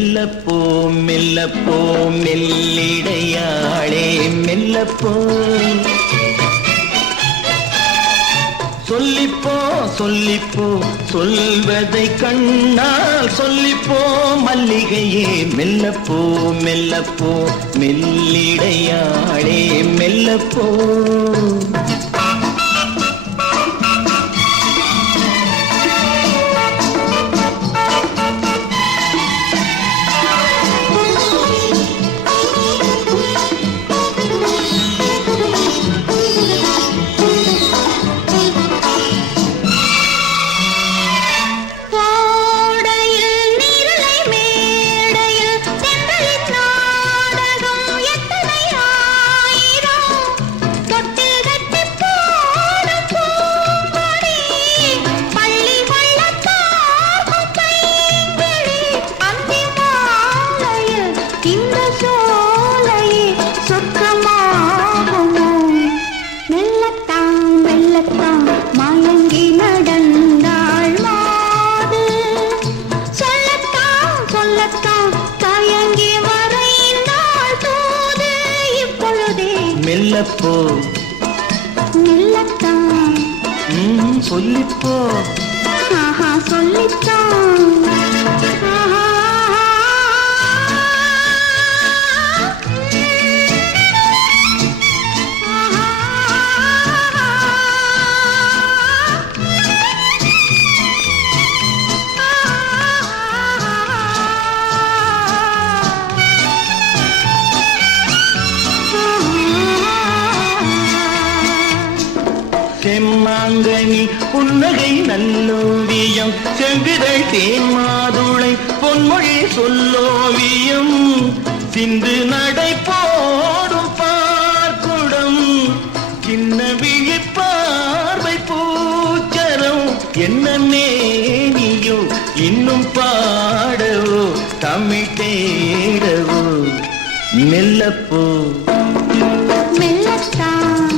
மெல்லப்போ மெல்லப்போ மெல்லிடையாளே மெல்லப்போ சொல்லிப்போ சொல்லிப்போ சொல்வதை கண்ணால் சொல்லிப்போ மல்லிகையே மெல்லப்போ மெல்லப்போ மெல்லிடையாளே மெல்லப்போ மெல்லப்போ மெல்லத்தான் சொல்லிப்போ சொல்லித்தான் செம்மாங்கனி புன்னகை நல்லோவியம் செங்குதழ் தேன் மாதுளை பொன்மொழி சொல்லோவியம் சிந்து நடை போடும் பார்க்குடம் சின்ன விழி பார்வை பூச்சரம் என்ன நேனியோ இன்னும் பாடவோ தமிழ் தேடவோ மெல்லப்போ மெல்லத்தான்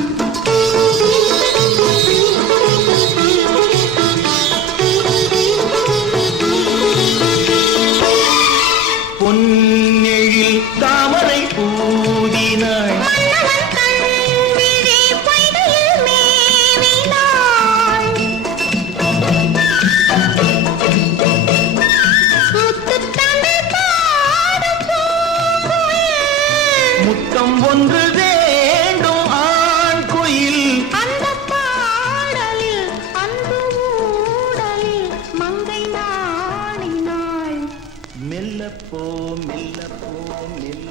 பொன்னெழில் தாமரை பூதினாள் முத்தம் ஒன்று வேண்டும் ஆண் குயில் அந்த பாடலில் அன்பு ஊடலில் மங்கை நாடினாள் மெல்லப்போ மெல்லப்போ மெல்ல